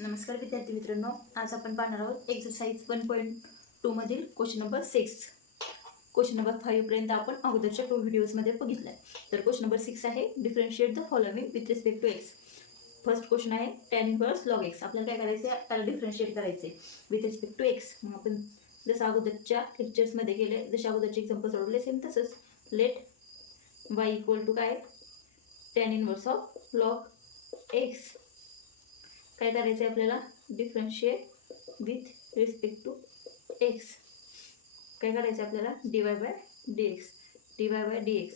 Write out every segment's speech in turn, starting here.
नमस्कार विद्यार्थी मित्रांनो, आज आपण पाहणार आहोत एक्सरसाइज 1.2 मधील क्वेश्चन नंबर 6. क्वेश्चन नंबर 5 पर्यंत आपण अगोदरच्या 2 व्हिडिओजमध्ये बघितलाय. तर क्वेश्चन नंबर 6 आहे differentiate the following with respect to x. First question आहे tan इनवर्स log x. आपल्याला काय करायचं आहे, त्याला डिफरन्शिएट करायचे विथ रिस्पेक्ट टू एक्स. मग आपण जसं अगोदरच्या लेक्चर्समध्ये केले, जसे अगोदरचे एक्झाम्पल सोडवले सेम तसंच. लेट y इक्वल टू काय, tan inverse of log x. काय करायचं आहे आपल्याला, differentiate with respect to x. काय करायचं आपल्याला, dy by dx, dy by dx,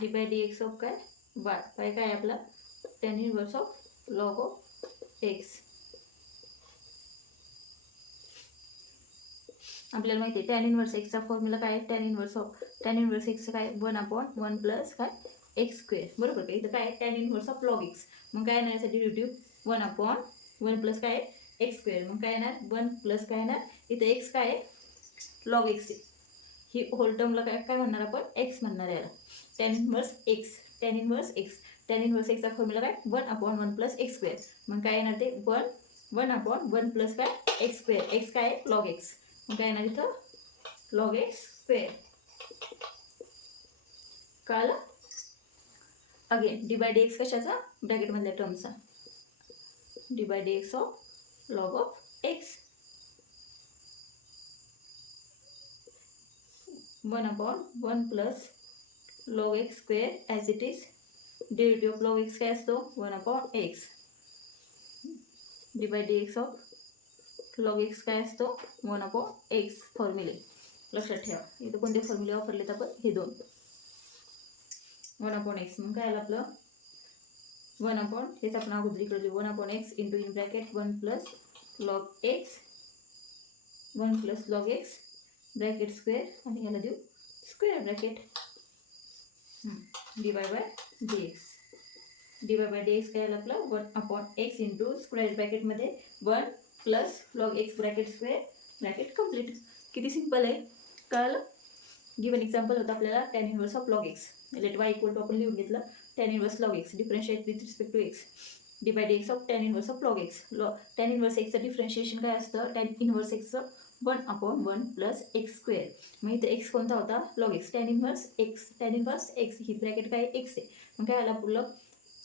dy by dx of काय y. काय आपला tan inverse of log of x. आपल्याला माहिती आहे tan इनवर्स x चा फॉर्म्युला काय आहे, tan इनवर्स x काय 1/1 प्लस काय एक्स स्क्वेअर. बरोबर का. इथं काय tan inverse of log x. मग काय येणार यासाठी डेरिव्हेटिव्ह 1/1 प्लस काय एक्स स्क्वेअर. मग काय येणार 1 प्लस काय येणार, इथं एक्स काय आहे log x. ही होल टर्मला काय म्हणणार आपण, एक्स म्हणणार याला. tan इनवर्स x चा फॉर्म्युला काय 1/1 प्लस एक्स स्क्वेअर. मग काय येणार ते 1/1 प्लस काय एक्स स्क्वेअर. एक्स काय आहे log x. मग काय येणार इथं log x स्क्वेअर. कळलं. Again d by d x कशाचा, ब्रॅकेटमधल्या टर्मचा, d by d x of log of x. 1/1 plus log x square as it is. Derivative of log x काय असतो 1/x. D by d x of log x काय असतो 1/x. फॉर्म्युले लक्षात ठेवा. इथं कोणते फॉर्म्युले वापरलेत आपण, हे दोन. 1/x. मग काय आलं आपलं 1/, हेच आपण अगोदर इकडे 1/x into in bracket 1 plus log x, 1 plus log x bracket square, आणि याला देऊ square bracket. D y by d x. D y by d x काय आलं आपलं 1/x इंटू स्क्वेअर ब्रॅकेटमध्ये 1 plus log x bracket square bracket complete. किती simple आहे, कळलं. गिवन एक्झाम्पल होतं आपल्याला tan inverse of log x. Let y equal to आपण लिहून घेतलं tan inverse log x. Differentiate with respect to x. D by d x of tan inverse of log x. tan inverse एक्सचं differentiation काय असतं, tan inverse एक्सचं 1/1 plus x square. मग इथं x कोणता होता log x. tan inverse x ही bracket काय एक्स आहे. मग काय आलं आपलं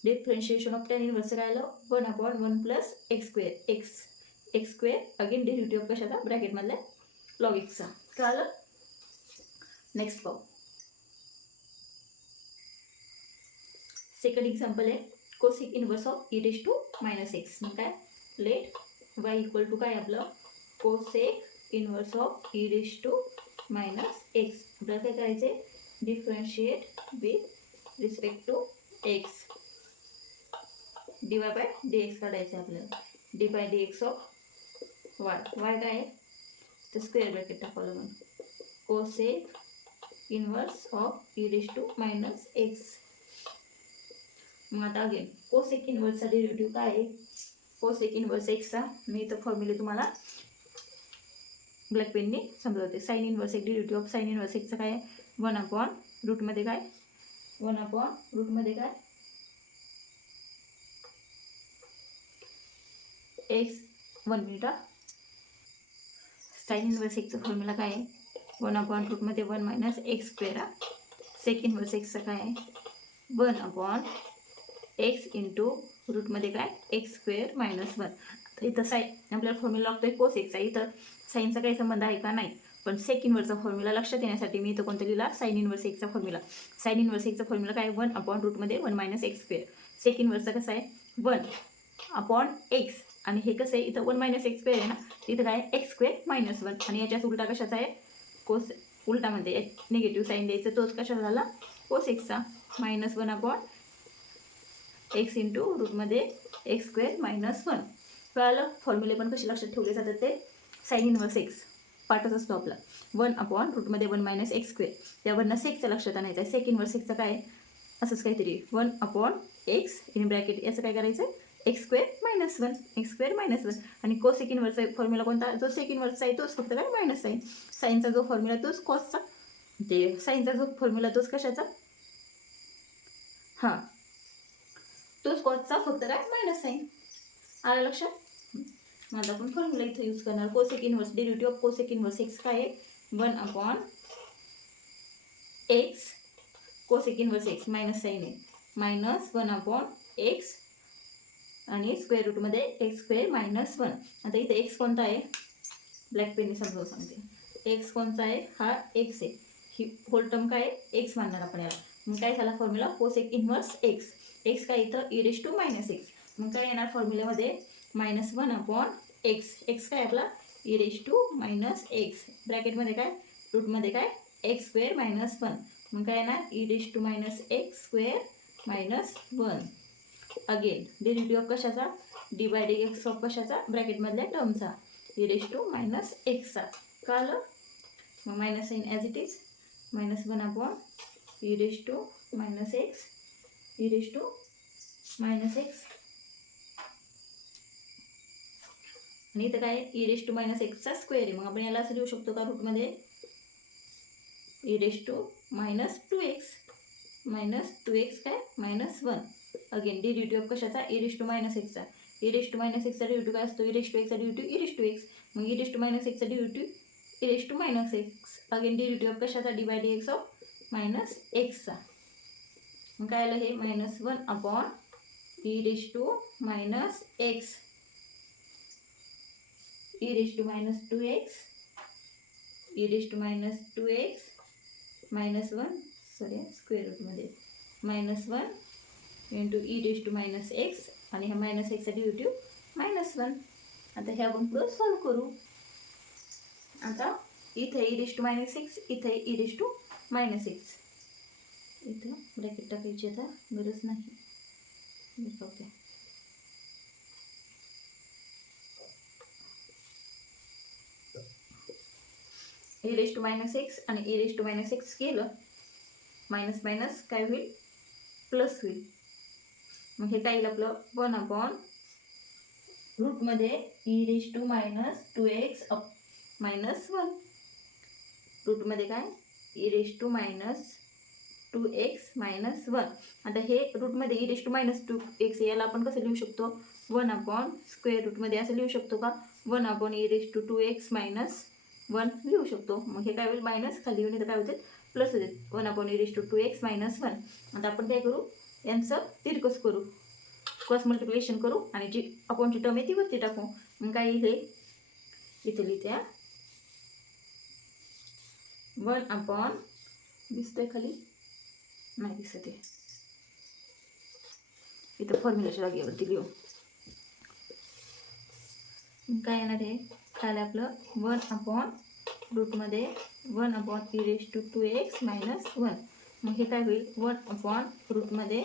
डिफरन्शिएशन ऑफ tan इनवर्सचं काय आलं 1/1 plus x square. X square again derivative of कशाचा, ब्रॅकेटमधल्या log x चा. कळलं. नेक्स्ट पाहू. सेकंड एक्झाम्पल आहे cosec inverse of e raise to minus x. मग काय लेट y इक्वल टू काय आपलं cosec inverse of e raise to minus x. आपल्याला काय करायचे, differentiate with respect to x. D y by d x काढायचं आपल्याला. D by d x of y. Y काय आहे तर स्क्वेअर ब्रॅकेट टाकावं लागेल. Cosec inverse of e raise to minus x. मग आता अगेन कोसेक इनवर्सचा डेरिव्हेटिव्ह काय आहे, कोसेक इनवर्स एक्सचा मी इथं फॉर्म्युले तुम्हाला ब्लॅक पेनने समजवते. साइन इनवर्स एक डेरिव्हेटिव्ह ऑफ साइन इनवर्स एक्सचं काय आहे 1/, रूटमध्ये काय 1/, रूटमध्ये काय एक्स. 1 मिनिट. साइन इनवर्स एक्सचं फॉर्म्युला काय आहे 1/, रूटमध्ये 1 minus x square. Sec inverse एक्सचं काय आहे 1/x इंटू रूटमध्ये काय एक्स स्क्वेअर मायनस 1. तर इथं आपल्याला फॉर्म्युला लागतोय कोसेकचा. इथं साईनचा काही संबंध आहे का, नाही. पण सेक इनवर्सचा फॉर्म्युला लक्षात येण्यासाठी मी इथं कोणतं लिहिला, साइन इनवर्स एक्सचा फॉर्म्युला. साइन इनवर्स एक्सचा फॉर्म्युला काय 1/, रूटमध्ये 1 मायनस एक्स स्क्वेअर. सेक इनवर्सचा कसं आहे 1/x, आणि हे कसं आहे इथं 1 मायनस एक्स स्क्वेअर आहे ना, इथं काय एक्स स्क्वेअर मायनस 1. आणि याच्यात उलटा कशाचा आहे कोस, उलटामध्ये निगेटिव्ह साईन द्यायचं, तोच कशाचा झाला कोसेक्सचा. मायनस 1/x इंटू रूटमध्ये एक्स स्क्वेअर मायनस 1. कळालं. फॉर्म्युले पण कसे लक्षात ठेवले जातात ते, साइन इनवर्स एक्स पाठच असतो आपला 1/, रूटमध्ये 1 मायनस एक्स स्क्वेअर. त्यावरनं सेकचं लक्षात आणायचं आहे. सेक इनवर्स एक्सचं काय असंच काहीतरी 1/x इन ब्रॅकेट, याचं काय करायचं एक्स स्क्वेअर मायनस 1. आणि कोसेक इनवर्सचा फॉर्म्युला कोणता, जो सेक इनवर्सचा आहे तोच फक्त काय मायनस साईन. साईनचा जो फॉर्म्युला तोच कॉसचा, ते साईनचा जो फॉर्म्युला तोच कशाचा हां, तोच कॉसचा फक्त काय मायनस साईन. आलं लक्षात? मग आता आपण फॉर्म्युला इथं यूज करणार. Cosec inverse derivative of cosec inverse x काय आहे? 1/x cosec inverse x minus sine आहे मायनस 1/x आणि स्क्वेअर रूटमध्ये एक्स स्क्वेअर मायनस 1. आता इथे एक्स कोणता आहे? ब्लॅक पेनने समजावून सांगते. एक्स कोणता आहे? हा एक्स आहे. ही होल टर्म काय आहे? एक्स मानणार आपण याला. मग काय झाला formula? Cosec inverse x. X काय इथं? e⁻⁻x. मग काय येणार फॉर्म्युल्यामध्ये? -1/x. एक्स काय आपला? e⁻⁻x. ब्रॅकेटमध्ये काय? रूटमध्ये काय? X square minus 1. मग काय येणार? e⁻⁻x² minus 1. Again derivative of कशाचा? d/dx ऑफ कशाचा? ब्रॅकेटमधल्या टर्मचा e⁻⁻x चा. कळलं? मग minus sine as it is -1/e⁻⁻x e⁻⁻x आणि इथं काय e⁻⁻x चा स्क्वेअर आहे. मग आपण याला असं लिहू शकतो का रूटमध्ये? e⁻⁻2x -2x काय? -1. अगेन डेरिव्हेटिव्ह ऑफ कशाचा? e⁻⁻x चा. e⁻⁻x चा डेरिव्हेटिव्ह काय असतो? e⁻x चा डेरिव्हेटिव्ह e⁻x. मग e⁻⁻x चा derivative e⁻⁻x. Again derivative of कशाचा? d/dx ऑफ -x चा. मग काय आलं हे? -1/e⁻⁻x e⁻2x -1 सॉरी स्क्वेअर रूटमध्ये -1 इंटू e⁻⁻x आणि ह्या -x चा डेरिव्हेटिव्ह -1. आता हे आपण पुढं सॉल्व करू. आता इथे e⁻⁻x इथे e⁻⁻x. इथं ब्रॅकेट टाकायची आता गरज नाही. ओके e⁻⁻x आणि e⁻⁻x केलं मायनस मायनस काय होईल? प्लस होईल. मग हे काय येईल आपलं? 1/√ e⁻2x -1 रूटमध्ये काय? e⁻2x -1. आता हे रूटमध्ये e⁻2x याला आपण कसं लिहू शकतो? 1 स्क्वेअर रूटमध्ये असं लिहू शकतो का? 1/e⁻2x -1 लिहू शकतो. मग हे काय होईल? मायनस खाली येऊन इथं काय होते? प्लस होते 1/e⁻2x -1. आता आपण काय करू? यांचं तिरकस करू, क्रॉस मल्टिप्लिकेशन करू आणि जी अपॉनची टर्म आहे ती वरती टाकू. मग काय इथे लिहिते 1 दिसतंय खाली? नाही दिसत आहे. इथं फॉर्म्युलाच्या जागेवरती लिहू. काय येणार आहे? काय आपलं 1/√मध्ये 1/e⁻2x -1. मग हे काय होईल? 1/√मध्ये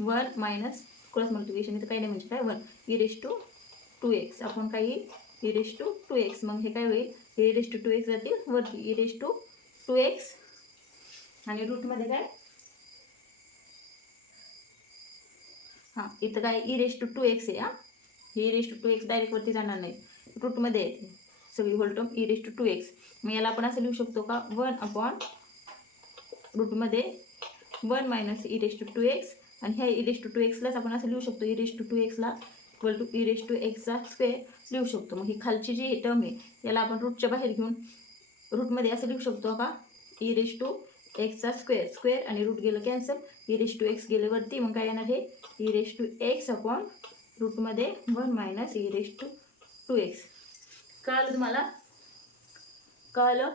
1 मायनस क्रॉस मल्टिप्लिकेशन इथं काही नाही म्हणजे काय 1 e⁻2x आपण काय येईल? e⁻2x. मग हे काय होईल? e⁻2x जातील वरती e⁻2x आणि रूटमध्ये काय? हां इथं काय e⁻2x आहे. हे e⁻2x डायरेक्ट वरती जाणार नाही, रूटमध्ये येते सगळी होल टर्म e⁻2x. मग याला आपण असं लिहू शकतो का? 1/√मध्ये 1 मायनस e⁻2x आणि ह्या e⁻2xलाच आपण असं लिहू शकतो e⁻2x ला इक्वल टू e⁻x चा स्क्वेअर लिहू शकतो. मग ही खालची जी टर्म आहे याला आपण रूटच्या बाहेर घेऊन रूटमध्ये असं लिहू शकतो का? e⁻x चा स्क्वेअर आणि रूट गेलं कॅन्सल, e⁻x गेले वरती. मग काय येणार? हे e⁻x अपॉन रूटमध्ये 1 मायनस e⁻2x. कळलं तुम्हाला? कळलं?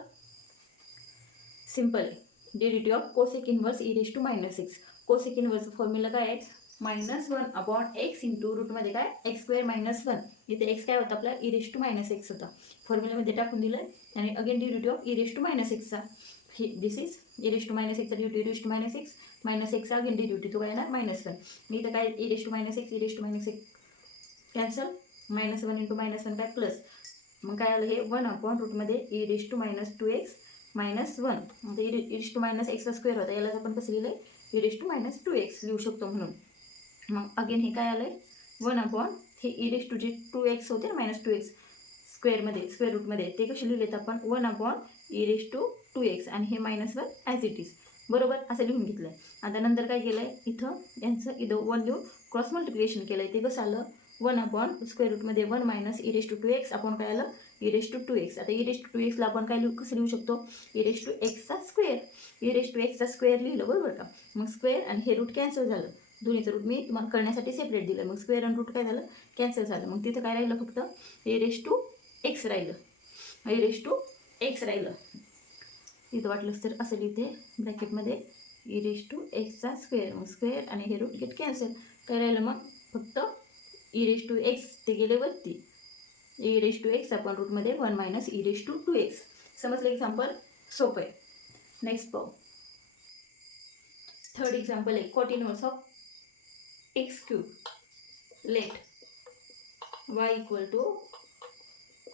Simple. Derivative of cosec inverse e⁻⁻x. Cosec inverse formula काय आहे? -1/x इंटू रूटमध्ये काय? x² -1. इथे x काय होता आपला? e⁻⁻x होता. फॉर्म्युल्यामध्ये टाकून दिलं आणि अगेन डेरिव्हेटिव्ह ऑफ e⁻⁻x चा. हे दिस इज e⁻⁻x चा डेरिव्हेटिव्ह e⁻⁻x -x चा अगेन डेरिव्हेटिव्ह तो काय येणार? -1. मी इथं काय e⁻⁻x कॅन्सल -1 इंटू -1 काय प्लस. मग काय आलं? हे 1/√मध्ये e⁻2x -1. आता e⁻x चा स्क्वेअर होता यालाच आपण कसं लिहिलं? e⁻2x लिहू शकतो म्हणून. मग अगेन हे काय आलं आहे? 1 हे e⁻2x होते ना -2x स्क्वेअरमध्ये स्क्वेअर रूटमध्ये ते कसे लिहिलेत आपण? 1/e⁻2x आणि हे -1 ॲज इट इज. बरोबर असं लिहून घेतलं आहे. आता नंतर काय केलं आहे? इथं यांचं इथं 1 लिहून क्रॉस मल्टिप्लिकेशन केलं आहे. ते कसं आलं? 1/√मध्ये 1 मायनस e⁻² आपण काय आलं e⁻²x. आता e⁻²xला आपण काय कसं लिहू शकतो e⁻x² लिहिलं बरोबर का. मग स्क्वेअर आणि हे रूट कॅन्सल झालं, दोन्हीचं रूट मी तुम्हाला करण्यासाठी सेपरेट दिलं. मग स्क्वेअर आणि रूट काय झालं कॅन्सल झालं. मग तिथं काय राहिलं फक्त e⁻x राहिलं, e⁻x राहिलं. इथं वाटलंच तर असं लिहिते ब्रॅकेटमध्ये e⁻x². मग स्क्वेअर आणि हे रूट गेट कॅन्सल, काय राहिलं मग फक्त e⁻x ते गेले वरती, e⁻x आपण रूटमध्ये 1 मायनस e⁻²x. समजलं एक्झाम्पल, सोपं आहे. नेक्स्ट पाहू. थर्ड एक्झाम्पल आहे cot inverse of x³ let y equal to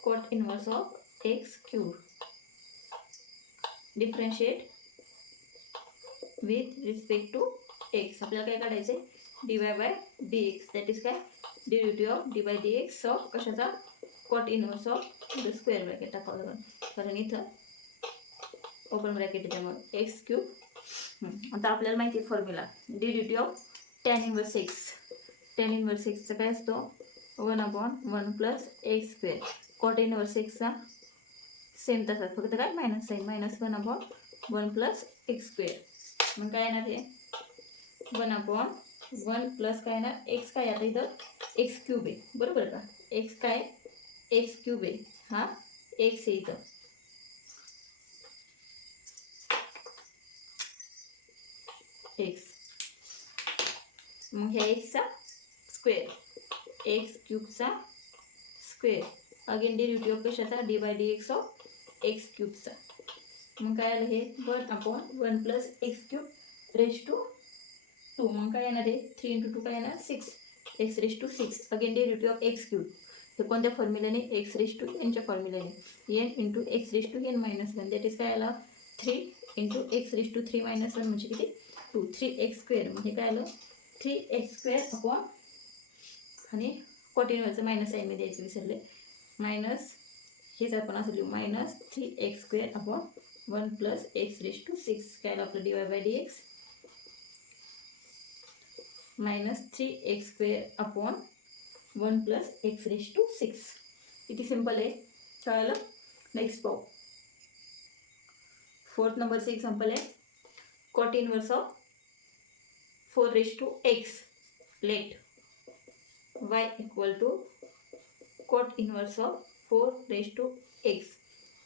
cot inverse of x³ differentiate with respect to x. आपल्याला काय काढायचं आहे dy/dx, दॅट इज काय डेरिव्हेटिव्ह ऑफ dy/dx ऑफ कशाचा cot inverse of the square bracket टाकावं लागेल, कारण इथं ओपन ब्रॅकेट आहे त्यामुळे x³. आता आपल्याला माहिती आहे formula derivative of tan inverse x. tan inverse x चा काय असतो 1/1 plus x². Cot inverse x चा सेम तसाच, फक्त काय मायनस साईन, -1/1 प्लस x². मग काय येणार हे 1/1 प्लस काय येणार x काय आता इथं x³ आहे बरोबर का. x काय x³ आहे, हा x आहे इथं. x मग ह्या x चा स्क्वेअर, x³ चा स्क्वेअर, अगेन डेरिव्हेटिव्ह ऑफ कशाचा dy/dx ऑफ x³ चा. मग काय आलं हे 1/1 प्लस x³⁻². मग काय येणार आहे 3 × 2 काय येणार 6 x⁻6. Again derivative of x³ हे कोणत्या फॉर्म्युल्याने x⁻n च्या फॉर्म्युल्याने n × x⁻n−1, दॅट इज काय आला 3 × x⁻3−1 म्हणजे किती 2 3x². म्हणजे काय आलं 3x² आणि कॉट इनवर्सचं मायनस साईन मी द्यायचं विसरले, मायनस हेच आपण असं लिहू -3x² 1 प्लस x⁻6. काय आलं आपलं dy/dx -3x² 1 प्लस x⁻6. किती सिंपल आहे, कळलं. नेक्स्ट पाहू. फोर्थ नंबरचं एक्झाम्पल आहे cot inverse of 4x let y equal to cot inverse of 4x.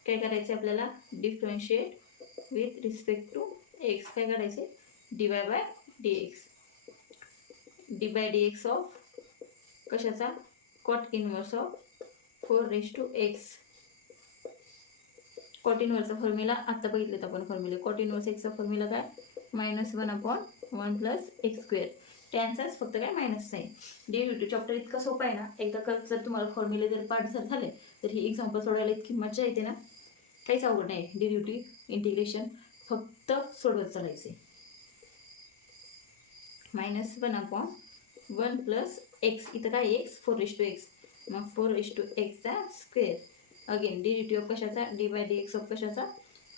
काय करायचं आपल्याला differentiate with respect to x. काय करायचे dy/dx, dy/dx ऑफ कशाचा cot inverse of 4x. Cot इनवर्सचा फॉर्म्युला आता बघितलं आपण फॉर्म्युला. कॉट इनवर्स एक्सचा फॉर्म्युला काय -1/1 प्लस x². टॅनचाच फक्त काय मायनस साईन. डेरिव्हेटिव्ह चॅप्टर इतका सोपा आहे ना, एकदा जर तुम्हाला फॉर्म्युले जर पाठ झाले तर ही एक्झाम्पल सोडवायला इतकी मजा येते ना, काहीच अवघड नाही. डेरिव्हेटिव्ह इंटिग्रेशन फक्त सोडवत चालायचे. -1/1 प्लस x, इथं काय x 4x, मग 4x चा स्क्वेअर. अगेन डेरिव्हेटिव्ह ऑफ कशाचा dy/dx ऑफ कशाचा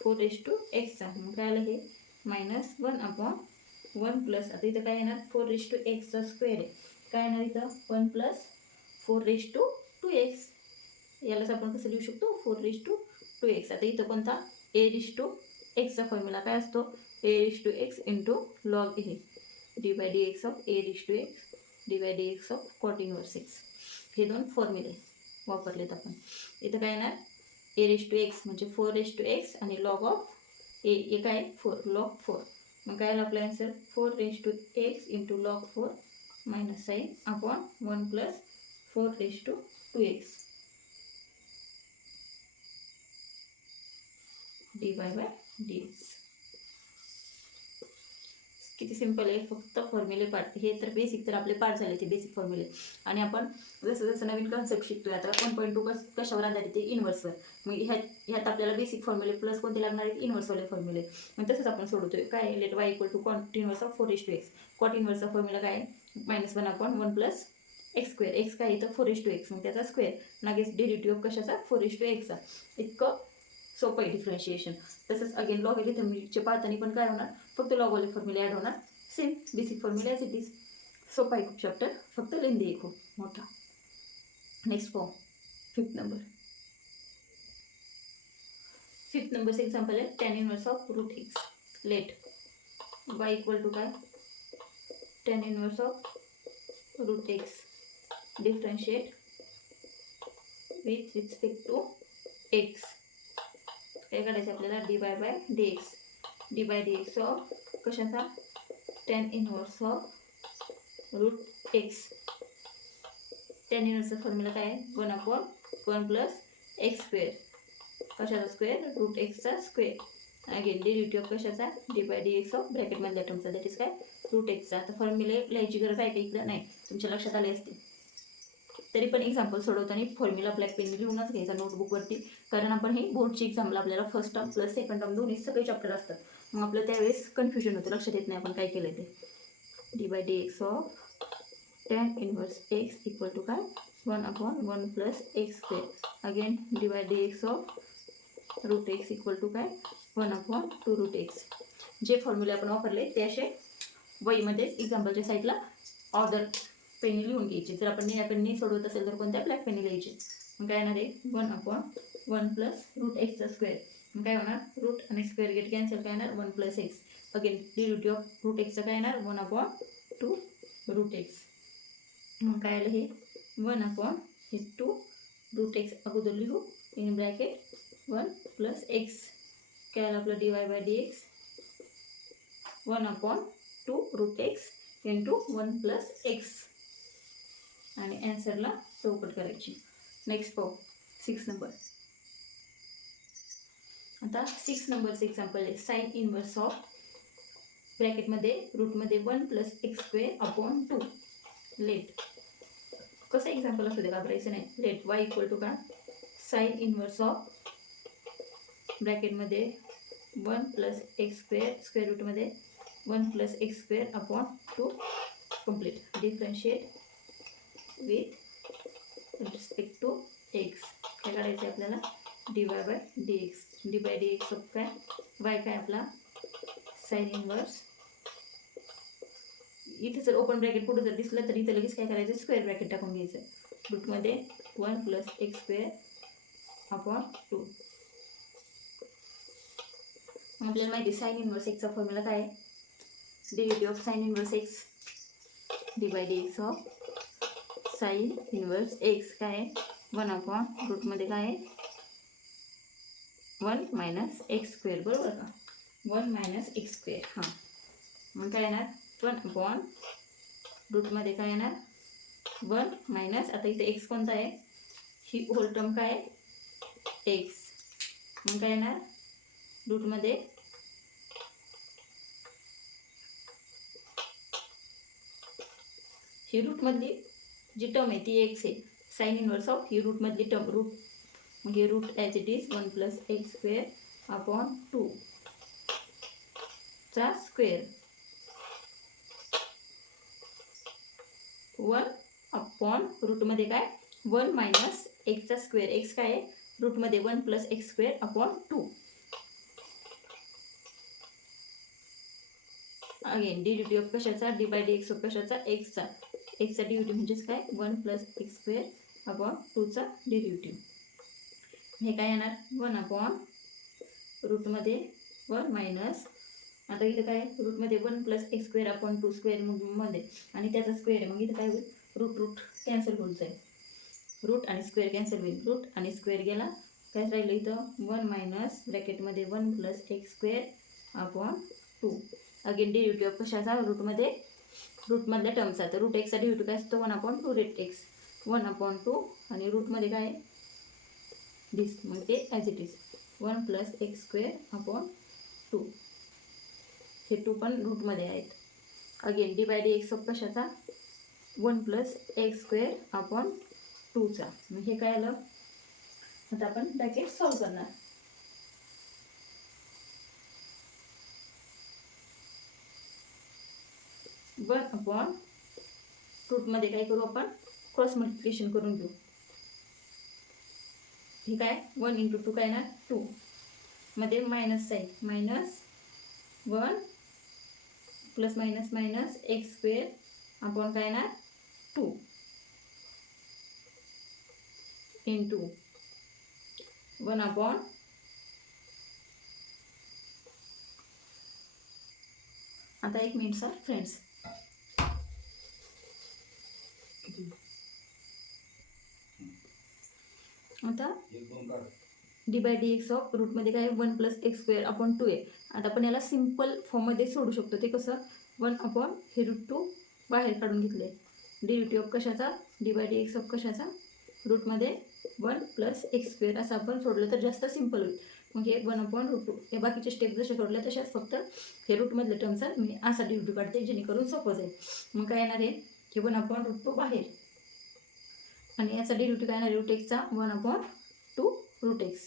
4x चा. मग काय आलं हे -1/1 प्लस, आता इथं काय येणार 4x चा स्क्वेअर आहे, काय येणार इथं 1 प्लस 4x. यालाच आपण कसं लिहू शकतो 4x. आता इथं कोणता a⁻x चा फॉर्म्युला काय असतो a⁻x इंटू लॉग हे dy/dx of a⁻x dy/dx of cot inverse x. हे दोन फॉर्म्युले वापरलेत आपण. इथं काय येणार a⁻x म्हणजे 4x आणि लॉग ऑफ ए काय 4 लॉग 4. मग काय आलं आपला answer 4x into log 4 minus sine upon 1 plus 4x dy/dx. किती सिंपल आहे, फक्त फॉर्म्युले पार्ट. हे तर बेसिक तर आपले पार्ट झाले ते बेसिक फॉर्म्युले. आणि आपण जसं जसं नवीन कन्सेप्ट शिकतोय आता 1.2 कशावर आधारित आहे इन्व्हर्सवर. मग ह्यात आपल्याला बेसिक फॉर्म्युले प्लस कोणते लागणार आहेत इन्व्हर्सवाले फॉर्म्युले. मग तसंच आपण सोडवतोय काय let y equal to cot inverse of 4x. Cot इन्व्हर्सचा फॉर्म्युला काय -1/1 प्लस x². x काय इथं 4x, मग त्याचा स्क्वेअर लगेच डेरिव्हेटिव्ह ऑफ कशाचा 4x चा. इतकं सोपं आहे डिफरन्शिएशन. तसंच अगेन लॉगॅरिथमचे पाहताना पण काय होणार फक्त लॉगवाले फॉर्म्युले ॲड होणार. Same basic formula as it is. सोपा आहे खूप चॅप्टर, फक्त लेंदी आहे खूप मोठा. नेक्स्ट फॉर्म फिफ्थ नंबरचं एक्झाम्पल आहे tan inverse of root x. Let y equal to काय tan inverse of root x differentiate with respect to x. काय करायचं आपल्याला dy by dx. dy by dx of कशाचा tan inverse of root x. tan इनवर्सचा formula काय आहे 1/1 plus x square. कशाचा square root एक्सचा स्क्वेअर. अगेन डेरिव्हेटिव्ह ऑफ कशाचा d by d x of ब्रॅकेटमधल्या टर्मचा दॅट इज काय रूट एक्सचा. आता फॉर्म्युले लिहायची गरज आहे का इकडं नाही तुमच्या लक्षात आले असते. तरी पण एक्झाम्पल सोडवताना फॉर्म्युला ब्लॅक पेन लिहूनच घ्यायचा नोटबुकवरती, कारण आपण हे बोर्डची एक्झाम्पल आपल्याला first term plus second term दोन्ही सगळे चॅप्टर असतात. मग आपलं त्यावेळेस कन्फ्युजन होतं, लक्षात येत नाही आपण काय केलं ते. D by d x of tan inverse x equal to काय 1/1 plus x square. Again d by d x of root x equal to काय 1/2 रूट एक्स. जे फॉर्म्युले आपण वापरले ते असे वहीमध्ये एक्झाम्पलच्या साईडला ऑर्डर पेनने लिहून घ्यायचे. जर आपण निळ्या पेनने सोडवत असेल तर कोणत्या ब्लॅक पेनने लिहायचे. मग काय येणार आहे 1/1 प्लस रूट एक्सचा स्क्वेअर. मग काय होणार रूट आणि स्क्वेअर गेट कॅन्सल, काय येणार 1 plus x. Again derivative of root एक्सचं काय येणार 1/2 रूट एक्स. मग काय आलं हे 1/2 रूट एक्स अगोदर लिहू इन ब्रॅकेट 1 प्लस एक्स. काय आलं आपलं d y by d x 1/2 root x into 1 plus x. आणि ॲन्सरला चौकट करायची. नेक्स्ट पाहू 6 नंबर. आता 6 नंबरचं एक्झाम्पल आहे साइन इनवर्स ऑफ ब्रॅकेटमध्ये रूटमध्ये 1 plus x square upon 2. Let कसं एक्झाम्पल असू दे घाबरायचं नाही. लेट वाय इक्वल टू काय साइन इनवर्स ऑफ ब्रॅकेटमध्ये 1 प्लस एक्स स्क्वेअर स्क्वेअर रूटमध्ये 1 plus x square upon 2 complete differentiate with respect to x. काय काढायचं आहे आपल्याला d y by d x. D by d x of काय y काय आपला साइन इनवर्स. इथे जर ओपन ब्रॅकेट पुढे जर दिसलं तर इथे लगेच काय करायचं स्क्वेअर ब्रॅकेट टाकून घ्यायचं. रूटमध्ये 1 प्लस एक्स स्क्वेअर अपॉन 2. आपल्याला माहिती आहे साइन इनवर्स एक्सचा फॉर्म्युला काय आहे derivative of sine inverse x d by d x of sine inverse x काय आहे 1 रूटमध्ये काय आहे 1 मायनस एक्स स्क्वेअर. बरोबर का 1 मायनस एक्स स्क्वेअर. हां मग काय येणार 1 रूटमध्ये काय येणार 1 मायनस. आता इथे एक्स कोणता आहे ही होल टर्म काय आहे एक्स. मग काय येणार रूटमध्ये ही रूटमधली जी टर्म आहे ती एक्स आहे. साइन इनवर्स ऑफ ही रूटमधली टर्म रूट मग हे root as it is 1 plus x square upon 2 चा स्क्वेअर 1 अपॉन रूटमध्ये काय 1 मायनस एक्सचा स्क्वेअर. एक्स काय आहे रूटमध्ये 1 plus x square upon 2. Again derivative of कशाचा d by d x of कशाचा एक्सचा. एक्सचा डेरिव्हेटिव्ह म्हणजेच काय 1 प्लस एक्स स्क्वेअर अपॉन 2चा डेरिव्हेटिव्ह. हे काय येणार 1 अपॉन रूटमध्ये 1 मायनस. आता इथं काय रूटमध्ये 1 प्लस एक्स स्क्वेअर अपॉन 2 स्क्वेअरमध्ये आणि त्याचा स्क्वेअर आहे. मग इथं काय होईल रूट कॅन्सल होऊन जाईल. रूट आणि स्क्वेअर कॅन्सल होईल. रूट आणि स्क्वेअर गेला काय राहिलं इथं 1 मायनस ब्रॅकेटमध्ये 1 plus x square upon 2. Again derivative of कशाचा रूटमधल्या टर्मचा. तर रूट एक्सचा डेरिव्हेटिव्ह काय असतो 1/2 रूट एक्स 1/2 आणि रूटमध्ये काय दिस मग ते as it is 1 plus x square upon 2. हे 2 पण रूटमध्ये आहेत. Again d by d x of कशाचा 1 प्लस एक्स स्क्वेअर अपॉन 2चा. मग हे काय आलं आता आपण ब्रॅकेट सॉल्व करणार. वन अपॉन रूटमध्ये काय करू आपण क्रॉस मल्टिप्लिकेशन करून घेऊ. ठीक आहे 1 इंटू 2 काय ना 2 मध्ये minus sine minus 1 plus minus minus x square upon काय ना 2. इंटू 1/, आता एक मिनिट सर फ्रेंड्स, आता d/dx ऑफ रूटमध्ये काय 1 + x² 2 आहे. आता आपण याला सिम्पल फॉर्ममध्ये सोडू शकतो. ते कसं 1/ हे √2 बाहेर काढून घेतले. डी ऑफ कशाचा, d/dx ऑफ कशाचा, रूटमध्ये 1 + x² असं आपण सोडलं तर जास्त सिम्पल होईल. मग हे 1/√2 हे बाकीचे स्टेप जसे सोडले तशाच, फक्त हे रूटमधले टर्मचा मी असा डी काढते जेणेकरून सोपं जाईल. मग काय येणार आहे, हे 1/√2 बाहेर आणि याचा डेरिव्हेटिव्ह काय येणार, √x चा 1/2√x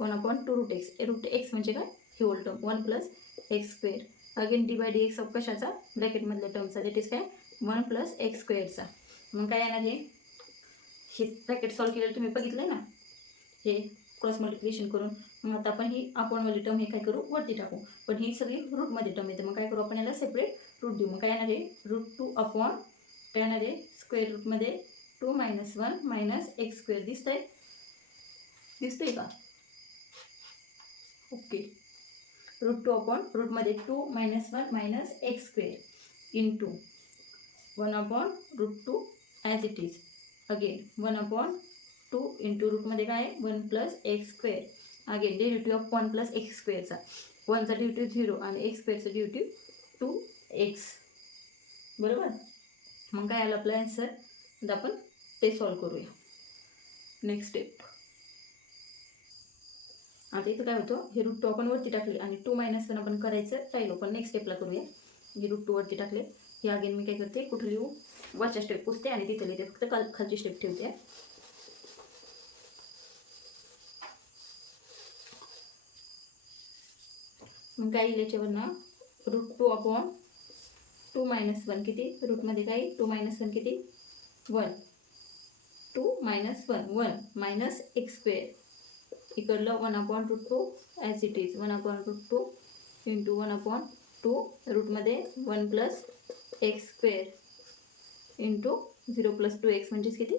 1/2√x. √x म्हणजे काय, ही whole term 1 + x². Again d/dx of कशाचा, ब्रॅकेटमधल्या टर्मचा, दॅट इज काय 1 + x²चा. मग काय येणार, हे ब्रॅकेट सॉल्व केलेलं तुम्ही बघितलं ना, हे क्रॉस मल्टिप्लिकेशन करून. मग आता आपण ही अपॉनवाली टर्म हे काय करू, वरती टाकू. पण ही सगळी रूटमध्ये टर्म येते. मग काय करू आपण, याला सेपरेट रूट देऊ. मग काय येणार आहे, √2 अपॉन काय येणार आहे, स्क्वेअर रूटमध्ये 2 - 1 - x². दिसतंय का, ओके. √2 अपॉन रूटमध्ये 2 - 1 - x² into 1/√2 as it is. Again 1/2 into रूटमध्ये काय आहे 1 + x². अगेन डेरिव्हेटिव्ह ऑफ 1 + x²चा, 1चा डेरिव्हेटिव्ह 0 आणि x²चा डेरिव्हेटिव्ह 2x. बरोबर. मग काय आलं आपलं आन्सर. आता आपण ते सॉल्व करूया. Next step. आता इथं काय होतं, हे √2 आपण वरती टाकले आणि 2 - 1 आपण करायचं राहिलो. पण नेक्स्ट स्टेपला करूया. हे √2 वरती टाकले. हे अगेन मी काय करते, कुठं लिहू, वरच्या स्टेप पुसते आणि तिथे लिहिते, फक्त खालची स्टेप ठेवते. मग काय येईल याच्यावरनं, √2 अपॉन 2 - 1 किती, रूटमध्ये काय 2 - 1 किती 1, 2 - 1 1 - x². इकडलं 1/√2 as it is 1/√2 into 1/2 रूटमध्ये 1 + x² into 0 + 2x म्हणजेच किती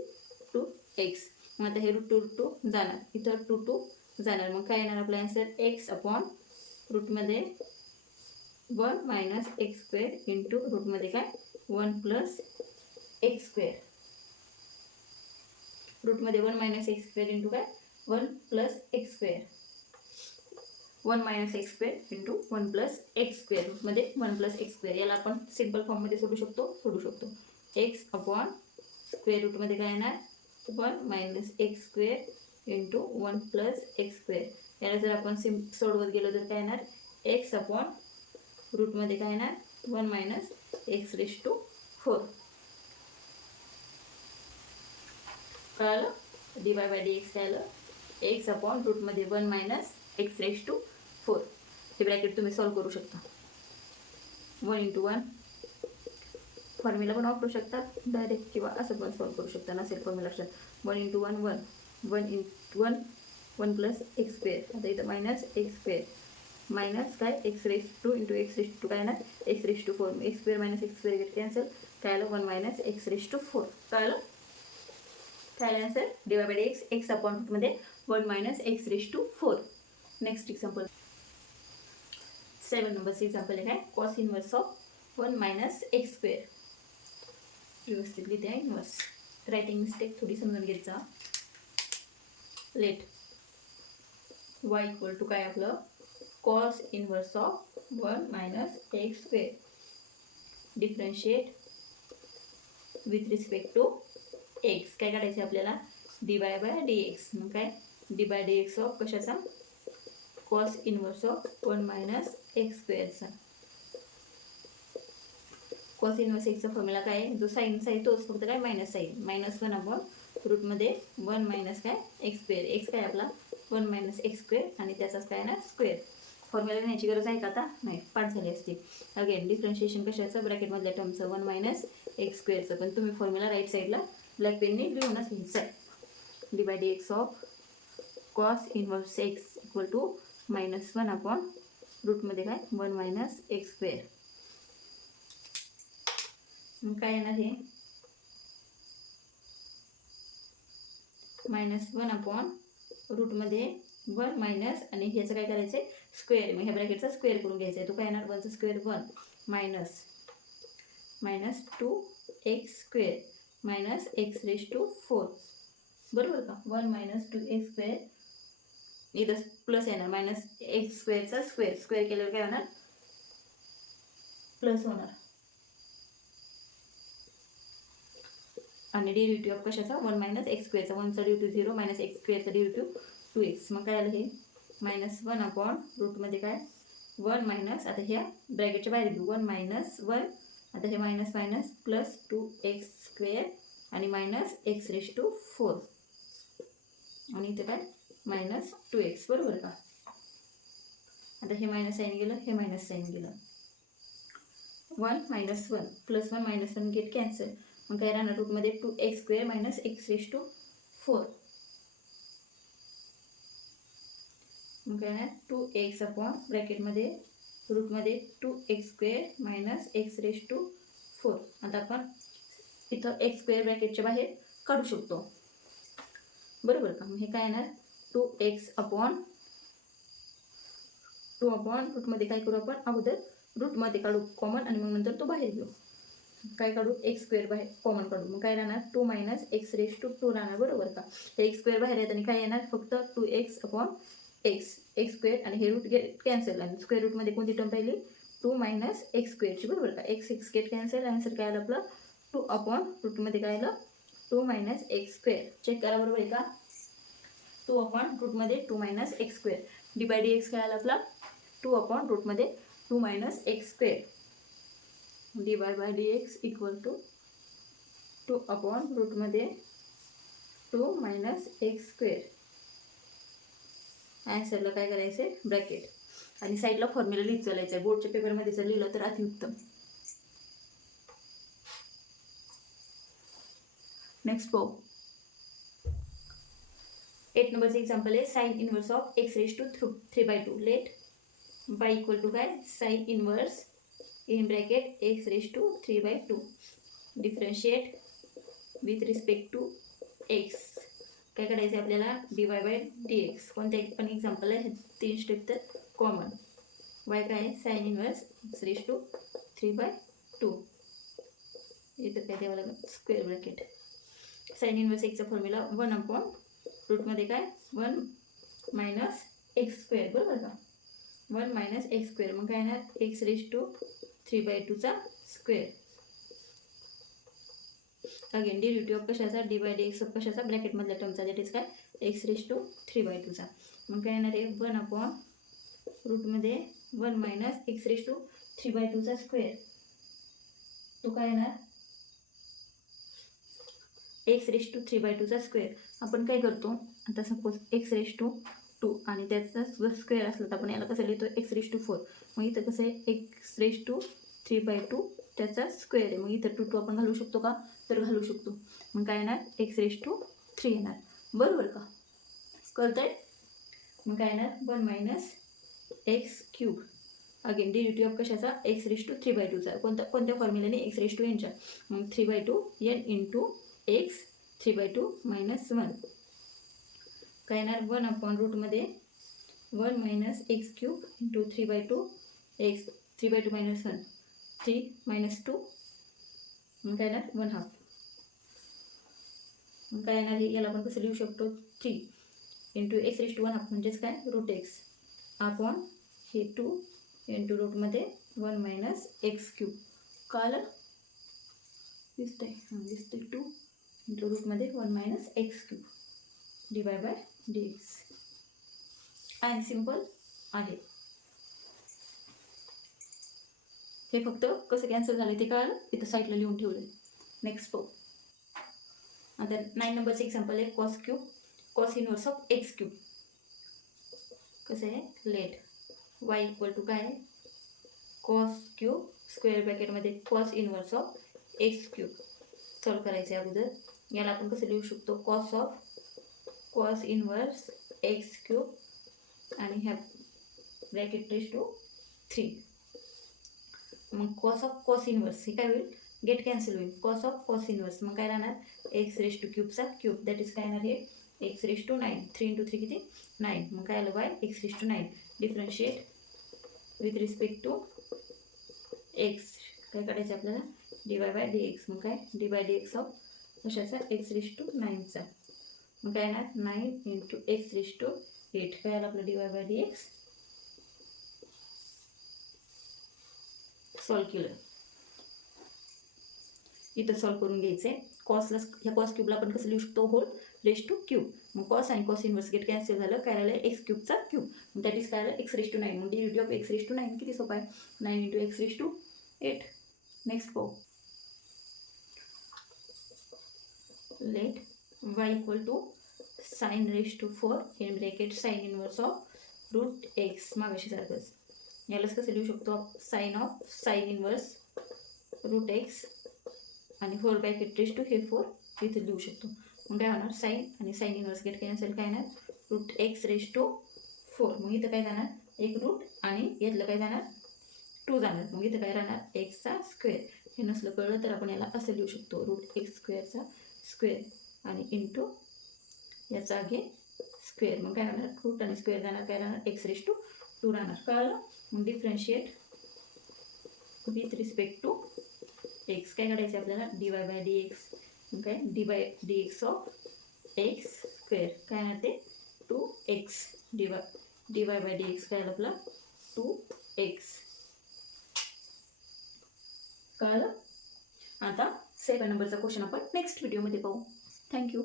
2x. मग आता हे √2 जाणार, इथं 2 जाणार. मग काय येणार आपला आन्सर, x अपॉन रूटमध्ये 1 - x² इंटू रूटमध्ये काय 1 + x². रूटमध्ये 1 - x² इंटू काय 1 + x². 1 - x² into 1 + x². रूटमध्ये 1 + x². याला आपण सिम्पल फॉर्ममध्ये सोडू शकतो. x अपॉन स्क्वेअर रूटमध्ये काय येणार 1 - x² इंटू 1 + x². याला जर आपण सोडवत गेलो तर काय येणार, x अपॉन रूटमध्ये काय येणार 1 - x⁴. कळलं, dy/dx काय आलं, x अपॉन रूटमध्ये 1 - x⁴. हे ब्रॅकेट तुम्ही सॉल्व करू शकता. 1 × 1 फॉर्म्युला पण वापरू शकता डायरेक्ट, किंवा असं पण सॉल्व करू शकता. नसेल फॉर्म्युला लक्षात, 1 × 1 1 1 × 1 1 + x². आता इथं -x² मायनस काय x⁴ इंटू x⁴ काय येणार x⁴. x² - x² कॅन्सल, काय आलं 1 - x⁴. कळलं, काय आन्सर, dy/dx x अपॉन रूटमध्ये 1 - x⁴. नेक्स्ट एक्झाम्पल 7 नंबरचं एक्झाम्पल आहे काय, कॉस इन्व्हर्स ऑफ 1 - x². व्यवस्थित लिहिते आहे इन्व्हर्स, रायटिंग मिस्टेक थोडी समजून घ्यायचा. लेट y = काय आपलं, cos inverse of 1 - x². Differentiate with respect to x. काय काढायचं आपल्याला, dy/dx. मग काय dy/dx ऑफ कशाचा, कॉस इन्व्हर्स ऑफ 1 - x²चा. कॉस इन्व्हर्स एक्सचा फॉर्म्युला काय आहे, जो साईनचा आहे तोच, फक्त काय मायनस साईन. -1 रूटमध्ये 1 - काय x². x काय आपला 1 - x² आणि त्याचाच काय ना स्क्वेअर. फॉर्म्युला लिहायची गरज आहे का आता, नाही, पाठ झाली असते. अगेन डिफरन्शिएशन कशाचं, ब्रॅकेटमधल्या टर्मचं 1 - x²चं. पण तुम्ही फॉर्म्युला राईट साईडला ब्लॅक पेनने लिहूनच लिहायचं आहे. dy/dx of cos inverse x = -1 रूटमध्ये काय 1 - x². मग काय येणार, हे -1 अपॉन रूटमध्ये 1 मायनस आणि ह्याचं काय करायचं आहे स्क्वेअर, मग ह्या ब्रॅकेटचा स्क्वेअर करून घ्यायचा आहे. तो काय येणार 1चा square 1 minus 2x² minus x⁴ बरोबर का. 1 मायनस 2x² इथं प्लस येणार मायनस x²चा स्क्वेअर केल्यावर काय होणार प्लस होणार. आणि डेरिव्हेटिव्ह ऑफ कशाचा 1 मायनस x²चा 1चा derivative 0 minus x² derivative 2x. मग काय आलं हे -1 अपॉन रूटमध्ये काय 1 मायनस आता ह्या ब्रॅकेटच्या बाहेर घेऊ 1 मायनस 1 आता हे मायनस मायनस प्लस 2x² आणि मायनस x⁴ आणि इथे काय मायनस 2x बरोबर का. आता हे मायनस साईन गेलं हे मायनस साईन गेलं 1 minus 1 plus 1 minus 1 get cancel. मग काय राहणार रूटमध्ये 2x² मायनस x⁴ मग काय राहणार 2x upon ब्रॅकेटमध्ये रूटमध्ये 2x² minus x⁴. आता आपण इथं x² ब्रॅकेटच्या बाहेर काढू शकतो बरोबर का. मग हे काय येणार 2x अपॉन 2 अपॉन रूटमध्ये काय करू आपण अगोदर रूटमध्ये काढू कॉमन आणि मग नंतर तो बाहेर घेऊ. काय काढू x² बाहेर कॉमन काढू. मग काय राहणार 2 मायनस x⁴ राहणार बरोबर का. हे x² बाहेर येत आणि काय येणार फक्त 2x अपॉन x² आणि हे रूट गेट कॅन्सल आणि स्क्वेअर रूटमध्ये कोणती टर्म राहिली 2 मायनस x² ची बरोबर का. x गेट कॅन्सल आन्सर काय आलं आपलं 2 अपॉन रूटमध्ये काय आलं 2 मायनस x². चेक करा बरोबर आहे का. 2 अपॉन रूटमध्ये 2 मायनस x². dy/dx काय आलं आपला 2 अपॉन रूटमध्ये 2 minus x². dy/dx equal to 2 upon रूटमध्ये 2 मायनस x². आन्सरला काय करायचं आहे ब्रॅकेट आणि साईडला फॉर्म्युला लिहित चालायचं आहे. बोर्डच्या पेपरमध्ये जर लिहिलं तर अतिउत्तम. नेक्स्ट पाहू 8 नंबरचं एक्झाम्पल आहे sine inverse of x⁵3/2. Let y equal to काय sine inverse in bracket x⁵3/2 differentiate with respect to x. काय करायचं आहे आपल्याला dy/dx. कोणत्या पण एक्झाम्पल आहे 3 स्टेप तर कॉमन. y काय आहे साइन इनवर्स x⁵3/2 इथं काय द्यावं लागेल स्क्वेअर ब्रॅकेट. साइन इनवर्स एक्सचा फॉर्म्युला 1 अपॉन रूटमध्ये काय 1 मायनस x² बरोबर का. 1 मायनस x². मग काय येणार x⁵3/2 चा स्क्वेअर. अगेन डेरिव्हेटिव्ह ऑफ कशाचा dy/dx ऑफ कशाचा ब्रॅकेटमधल्या टर्मचा दॅट इज काय x⁵3/2 चा. मग काय येणार आहे 1 अपॉन रूटमध्ये 1 मायनस x⁵3/2 चा स्क्वेअर. तो काय येणार x⁵3/2 चा स्क्वेअर. आपण काय करतो आता सपोज x⁵2 आणि त्याचा जर स्क्वेअर असलं तर आपण याला कसं लिहितो x⁴. मग इथं कसं आहे x⁵3/2 त्याचा स्क्वेअर आहे. मग इथं 2 आपण घालू शकतो का तर घालू शकतो. मग काय येणार x⁵3 येणार बरोबर का. कळतंय. मग काय येणार 1 minus x³. Again derivative of कशाचा x⁵3/2 चा. कोणत्या फॉर्म्युल्याने x⁵n च्या. मग 3/2 n इंटू x⁵2 मायनस 1 काय येणार 1 अपॉन रूटमध्ये 1 minus x³ into 3/2 x 3/2 minus 1 3 minus 2 मग काय येणार 1/2. मग काय येणार हे याला आपण कसं लिहू शकतो 3 इंटू x⁵1/2 म्हणजेच काय √x अपॉन हे 2 इंटू रूटमध्ये 1 मायनस x³ कळलं दिसतंय दिसतंय 2 इंटू रूटमध्ये 1 मायनस x³ dy/dx. आणि सिम्पल आहे. हे फक्त कसं कॅन्सल झालं ते कळलं इथं साईडला लिहून ठेवलं. नेक्स्ट पाहू आता 9 नंबरचं एक्झाम्पल आहे कॉस इनवर्स ऑफ x³. कसं आहे लेट y इक्वल टू काय cos³ स्क्वेअर ब्रॅकेटमध्ये cos inverse of x³ solve करायचं आहे अगोदर. याला आपण कसं लिहू शकतो कॉस इनवर्स x³ आणि ह्या ब्रॅकेट रेज टू 3. मग कॉस इनवर्स हे काय होईल गेट कॅन्सल होईल कॉस इनवर्स. मग काय राहणार x⁵³ चा क्यूब दॅट इज काय येणार हे एक्स रेस टू 9. 3 × 3 किती 9. मग काय आलं by x raise to 9. Differentiate with respect to x. काय काढायचं आपल्याला dy/dx. मग काय dy/dx ऑफ कशाचा एक्स रेस टू 9चा. मग काय येणार 9 × एक्स रेस टू 8. काय आलं आपलं dy/dx. सॉल्व केलं. इथं सॉल्व करून घ्यायचं आहे. कॉसला ह्या कॉस क्यूबला आपण कसं लिहू शकतो होल रेस टू क्यूब. मग कॉस आणि कॉस इन्व्हर्स गेट कॅन्सल झालं. काय राहिलं एक्स क्यूबचा क्यूब. मग दॅट इज काय आलं एक्स रेस टू 9. मग derivative of x raise to 9 किती सोपं आहे 9 × एक्स रेस टू 8. नेक्स्ट पाहू. Let y equal to sine raise to 4 in bracket sine inverse of root x. मागाशी सारखंच यालाच कसं लिहू शकतो साइन इन्व्हर्स रूट एक्स आणि 4 ब्रॅकेट रेस टू हे 4 इथे लिहू शकतो. मग काय होणार साइन आणि साइन इन्व्हर्स गेट कॅन्सल. काय येणार रूट एक्स रेस टू 4. मग इथं काय जाणार एक रूट आणि यातलं काय जाणार 2 जाणार. मग इथं काय राहणार एक्सचा स्क्वेअर. हे नसलं कळलं तर आपण याला असं लिहू शकतो रूट एक्स स्क्वेअरचा स्क्वेअर आणि इंटू याचा अगेन स्क्वेअर. मग काय होणार रूट आणि स्क्वेअर जाणार. काय राहणार एक्स रेस टू 2 राहणार. कळलं. मग differentiate with respect to x. काय काढायचं आपल्याला dy/dx. मग काय dy/dx ऑफ एक्स स्क्वेअर. काय ना ते 2x. dy/dx काय आलं आपलं 2x. कळलं. आता 7 नंबरचा क्वेश्चन आपण नेक्स्ट व्हिडिओमध्ये पाहू. थँक्यू.